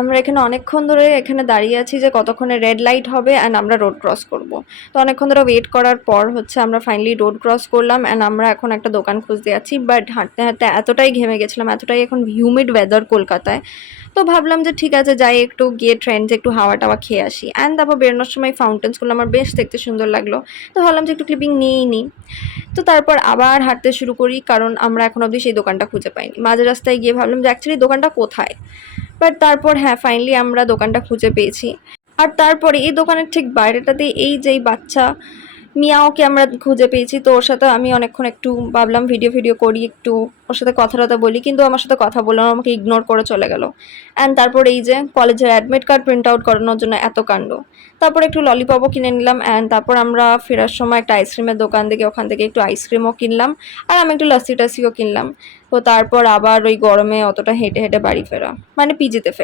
আমরা এখানে অনেকক্ষণ ধরে এখানে দাঁড়িয়ে আছি যে কতক্ষণে রেড লাইট হবে অ্যান্ড আমরা রোড ক্রস করব। তো অনেকক্ষণ ধরে ওয়েট করার পর হচ্ছে আমরা ফাইনালি রোড ক্রস করলাম অ্যান্ড আমরা এখন একটা দোকান খুঁজতে যাচ্ছি। বাট হাঁটতে হাঁটতে এতটাই ঘেমে গেছিলাম, এতটাই এখন হিউমিড ওয়েদার কলকাতায়, তো ভাবলাম যে ঠিক আছে যাই একটু গিয়ে ট্রেন্ডে একটু হাওয়া টাওয়া খেয়ে আসি। অ্যান্ড তারপর বেরোনোর সময় ফাউন্টেন্সগুলো আমার বেশ দেখতে সুন্দর লাগলো, তো ভাবলাম যে একটু ক্লিপিং নিয়েই নিই। তো তারপর আবার হাঁটতে শুরু করি, কারণ আমরা এখন অবধি সেই দোকানটা খুঁজে পাইনি। মাঝ রাস্তায় গিয়ে ভাবলাম যে অ্যাকচুয়ালি দোকানটা কোথায়, বাট তারপর হ্যাঁ ফাইনালি আমরা দোকানটা খুঁজে পেয়েছি। আর তারপরে এই দোকানের ঠিক বাইরেটাতে এই যেই বাচ্চা মিয়াওকে আমরা খুঁজে পেয়েছি, তো ওর সাথে আমি অনেকক্ষণ একটু ভাবলাম ভিডিও করি, একটু ওর সাথে কথা টথা বলি, কিন্তু আমার সাথে কথা বললাম, আমাকে ইগনোর করে চলে গেল। অ্যান্ড তারপর এই যে কলেজের অ্যাডমিট কার্ড প্রিন্ট আউট করানোর জন্য এত কাণ্ড। তারপর একটু ললিপপও কিনে নিলাম অ্যান্ড তারপর আমরা ফেরার সময় একটা আইসক্রিমের দোকান থেকে ওখান থেকে একটু আইসক্রিমও কিনলাম, আর আমি একটু লাস্সি টাস্সিও কিনলাম। তো তারপর আবার ওই গরমে অতটা হেঁটে হেঁটে বাড়ি ফেরা, মানে পিজিতে ফেরা।